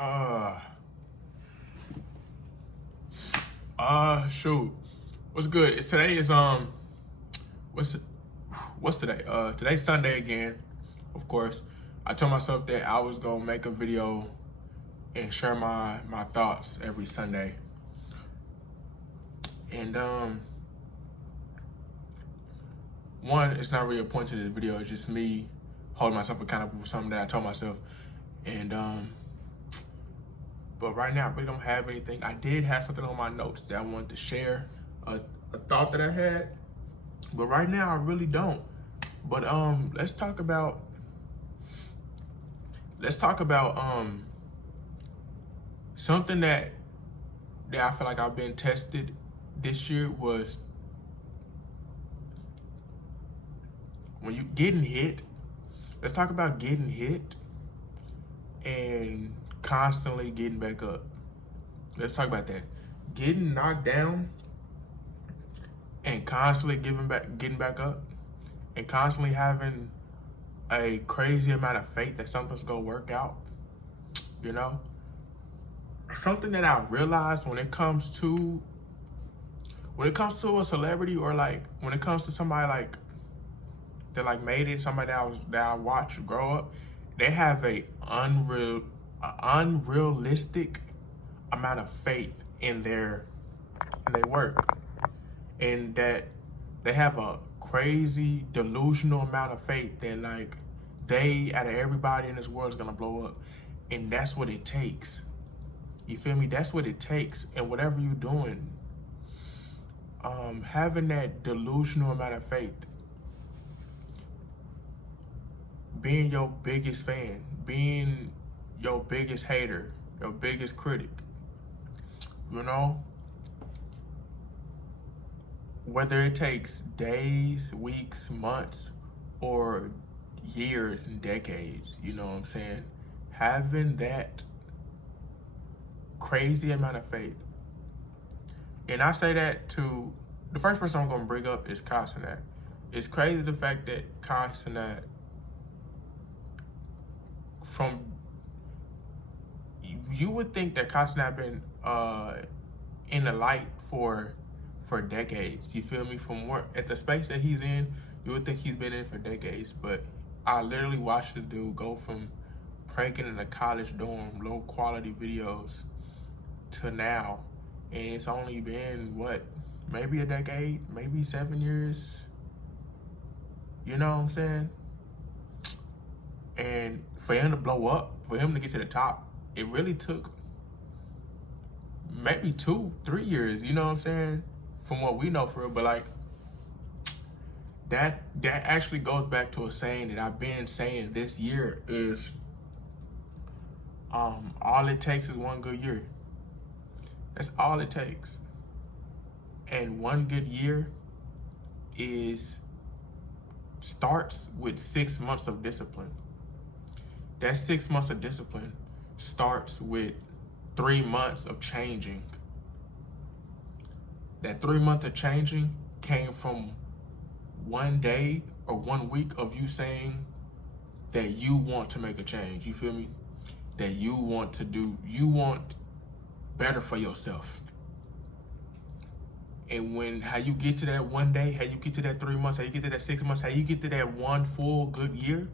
Uh, Shoot. What's good? Today is what's what's today? Today's Sunday again. Of course, I told myself that I was gonna make a video and share my thoughts every Sunday. And one, it's not really a point to this video. It's just me holding myself accountable for something that I told myself. And but right now I really don't have anything. I did have something on my notes that I wanted to share, a thought that I had, but right now I really don't. But let's talk about something that I feel like I've been tested this year was when you getting hit. Let's talk about getting hit and constantly getting back up. Let's talk about that. Getting knocked down and constantly getting back up, and constantly having a crazy amount of faith that something's gonna work out. You know, something that I realized when it comes to a celebrity, or like when it comes to somebody like that like made it, somebody that I watched grow up, they have a unrealistic amount of faith in their work, and that they have a crazy delusional amount of faith that like they, out of everybody in this world, is gonna blow up. And that's what it takes. You feel me? That's what it takes. And whatever you're doing, having that delusional amount of faith, being your biggest fan, being your biggest hater, your biggest critic, you know? Whether it takes days, weeks, months, or years and decades, you know what I'm saying? Having that crazy amount of faith. And I say that to, the first person I'm gonna bring up is Casanat. It's crazy the fact that Casanat, you would think that Casanat been in the light for decades. You feel me? From where, at the space that he's in, you would think he's been in for decades. But I literally watched this dude go from pranking in a college dorm, low quality videos, to now, and it's only been what, maybe a decade, maybe 7 years. You know what I'm saying? And for him to blow up, for him to get to the top, it really took maybe 2-3 years, you know what I'm saying? From what we know for real. But like, that actually goes back to a saying that I've been saying this year is, all it takes is one good year. That's all it takes. And one good year starts with 6 months of discipline. That 6 months of discipline starts with 3 months of changing. That 3 months of changing came from one day or 1 week of you saying that you want to make a change. You feel me? That you want better for yourself. And how you get to that one day, how you get to that 3 months, how you get to that 6 months, how you get to that one full good year,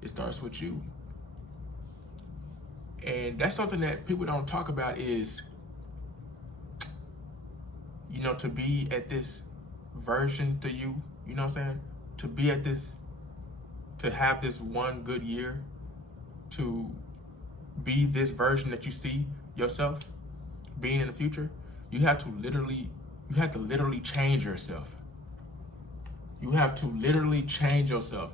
it starts with you. And that's something that people don't talk about is, you know, to be at this version to you, you know what I'm saying? To be at this, to have this one good year, to be this version that you see yourself being in the future, you have to literally change yourself. You have to literally change yourself.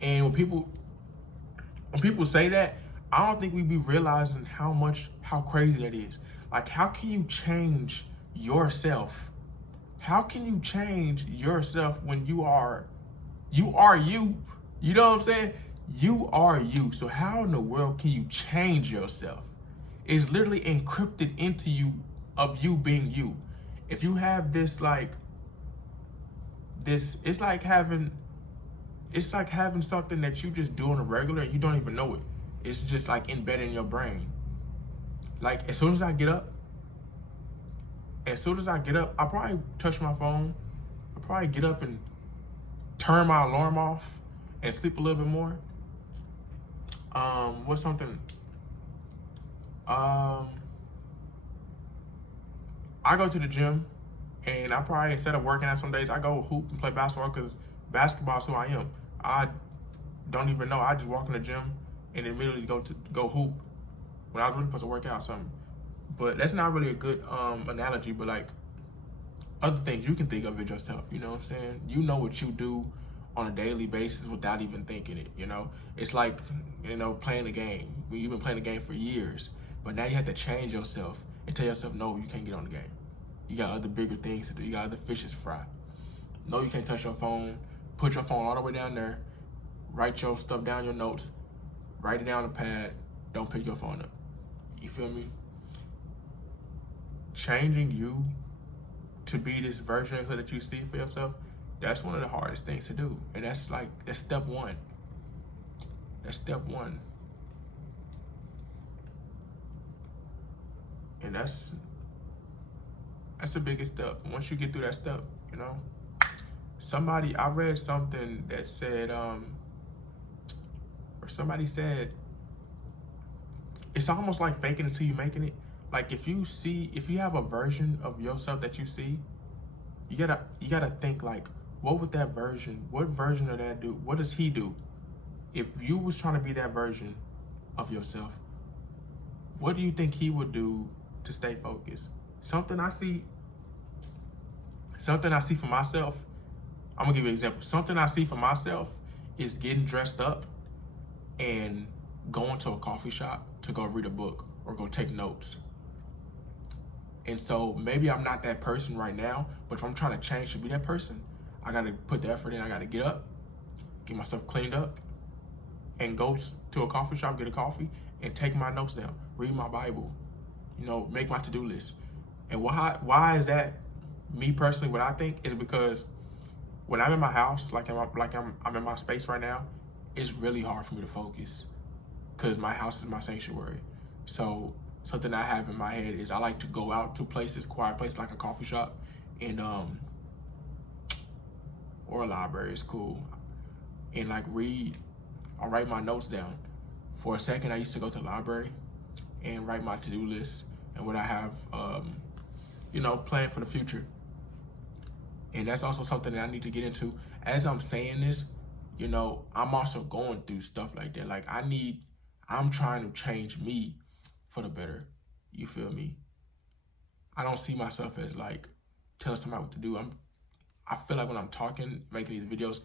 And when people say that, I don't think we be realizing how crazy that is. Like, how can you change yourself? How can you change yourself when you are you? You know what I'm saying? You are you. So how in the world can you change yourself? It's literally encrypted into you, of you being you. If you have this, like, it's like having something that you just do on a regular and you don't even know it. It's just like embedded in your brain. Like, as soon as I get up, I probably touch my phone. I probably get up and turn my alarm off and sleep a little bit more. What's something? Um, I go to the gym, and I probably, instead of working out some days, I go hoop and play basketball, because basketball is who I am. I don't even know. I just walk in the gym and immediately go hoop when I was really supposed to work out something. But that's not really a good analogy. But like, other things you can think of it yourself. You know what I'm saying? You know what you do on a daily basis without even thinking it. You know, it's like, playing a game. You've been playing the game for years, but now you have to change yourself and tell yourself, no, you can't get on the game. You got other bigger things to do. You got other fishes to fry. No, you can't touch your phone. Put your phone all the way down there. Write your stuff down, your notes. Write it down on a pad. Don't pick your phone up. You feel me? Changing you to be this version that you see for yourself, that's one of the hardest things to do. And that's step one. That's step one. And that's the biggest step. Once you get through that step, I read something that said, or somebody said, it's almost like faking it until you making it. Like, if you have a version of yourself that you see, you gotta think, like, what version of that do? What does he do? If you was trying to be that version of yourself, what do you think he would do to stay focused? Something I see for myself, I'm gonna give you an example. Something I see for myself is getting dressed up and going to a coffee shop to go read a book or go take notes. And so maybe I'm not that person right now, but if I'm trying to change to be that person, I gotta put the effort in. I gotta get up, get myself cleaned up, and go to a coffee shop, get a coffee, and take my notes down, read my Bible, make my to-do list. And why is that me personally? What I think is because when I'm in my house, I'm in my space right now, it's really hard for me to focus because my house is my sanctuary. So something I have in my head is I like to go out to places, quiet places like a coffee shop, and or a library is cool, and read. I'll write my notes down. For a second, I used to go to the library and write my to-do list and what I have, planned for the future. And that's also something that I need to get into. As I'm saying this, I'm also going through stuff like that. Like, I'm trying to change me for the better. You feel me? I don't see myself as telling somebody what to do. I feel like when I'm talking, making these videos,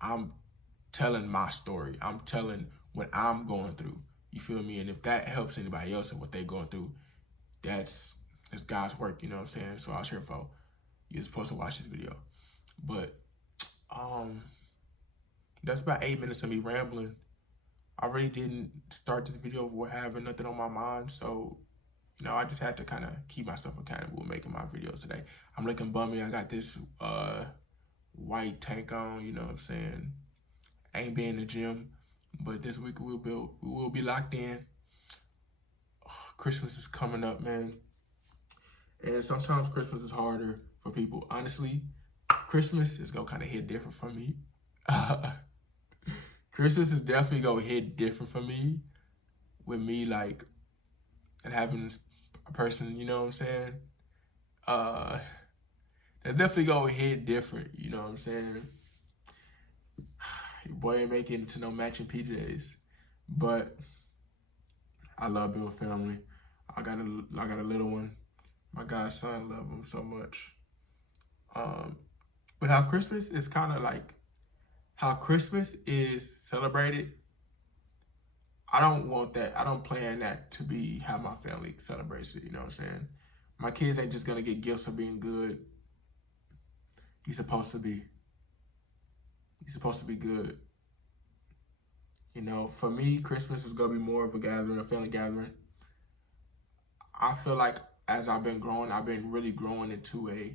I'm telling my story. I'm telling what I'm going through. You feel me? And if that helps anybody else and what they're going through, that's God's work, you know what I'm saying? So I was here for. You're supposed to watch this video. But that's about 8 minutes of me rambling. I really didn't start this video with having nothing on my mind, so I just had to kind of keep myself accountable making my videos today. I'm looking bummy. I got this white tank on, you know what I'm saying? I ain't been in the gym, but this week we will be locked in. Christmas is coming up, man. And sometimes Christmas is harder for people. Honestly, Christmas is gonna kind of hit different for me. Christmas is definitely gonna hit different for me, with me and having a person, you know what I'm saying? That's definitely gonna hit different, you know what I'm saying? Your boy ain't making it to no matching PJs, but I love being with family. I got a little one. My godson, love him so much. But how Christmas is kind of how Christmas is celebrated, I don't want that. I don't plan that to be how my family celebrates it, you know what I'm saying? My kids ain't just gonna get gifts for being good. You're supposed to be good. For me, Christmas is gonna be more of a gathering, a family gathering. I feel like as I've been growing, I've been really growing into a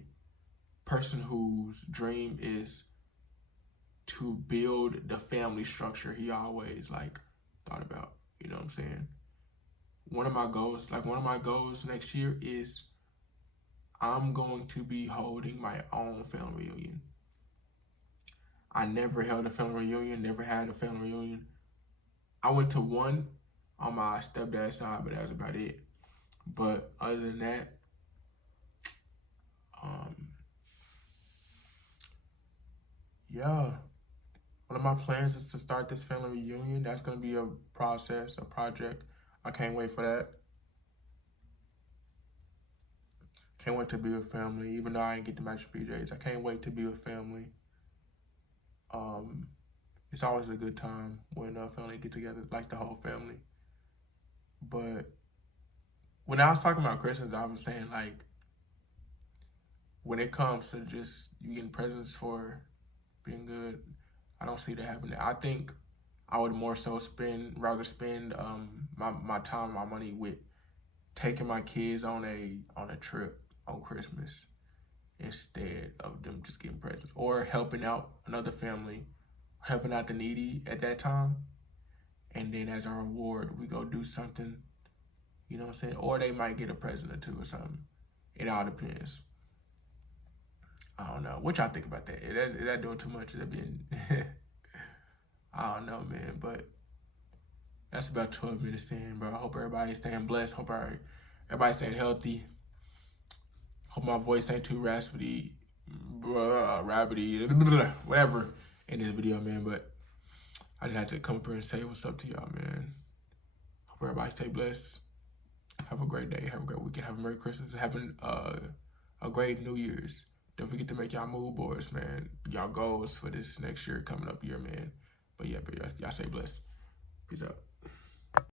person whose dream is to build the family structure he always thought about, you know what I'm saying? one of my goals next year is I'm going to be holding my own family reunion. I never held a family reunion, never had a family reunion. I went to one on my stepdad's side, but that was about it. But other than that, yeah. One of my plans is to start this family reunion. That's going to be a process, a project. I can't wait for that. Can't wait to be with family, even though I ain't get to match PJs. I can't wait to be with family. It's always a good time when a family get together, like the whole family. But when I was talking about Christmas, I was saying, like, when it comes to just you getting presents for being good, I don't see that happening. I think I would more so rather spend my time, my money with taking my kids on a trip on Christmas instead of them just getting presents, or helping out another family, helping out the needy at that time, and then as a reward we go do something, you know what I'm saying? Or they might get a present or two or something. It all depends. I don't know. What y'all think about that? Is that doing too much? Is that being I don't know, man, but that's about 12 minutes in, bro. I hope everybody's staying blessed. Hope everybody's staying healthy. Hope my voice ain't too raspy, whatever in this video, man. But I just had to come up here and say what's up to y'all, man. Hope everybody stay blessed. Have a great day. Have a great weekend. Have a Merry Christmas. Having a great New Year's. Don't forget to make y'all mood boards, man. Y'all goals for this next year coming up year, man. But yeah, y'all stay blessed. Peace out.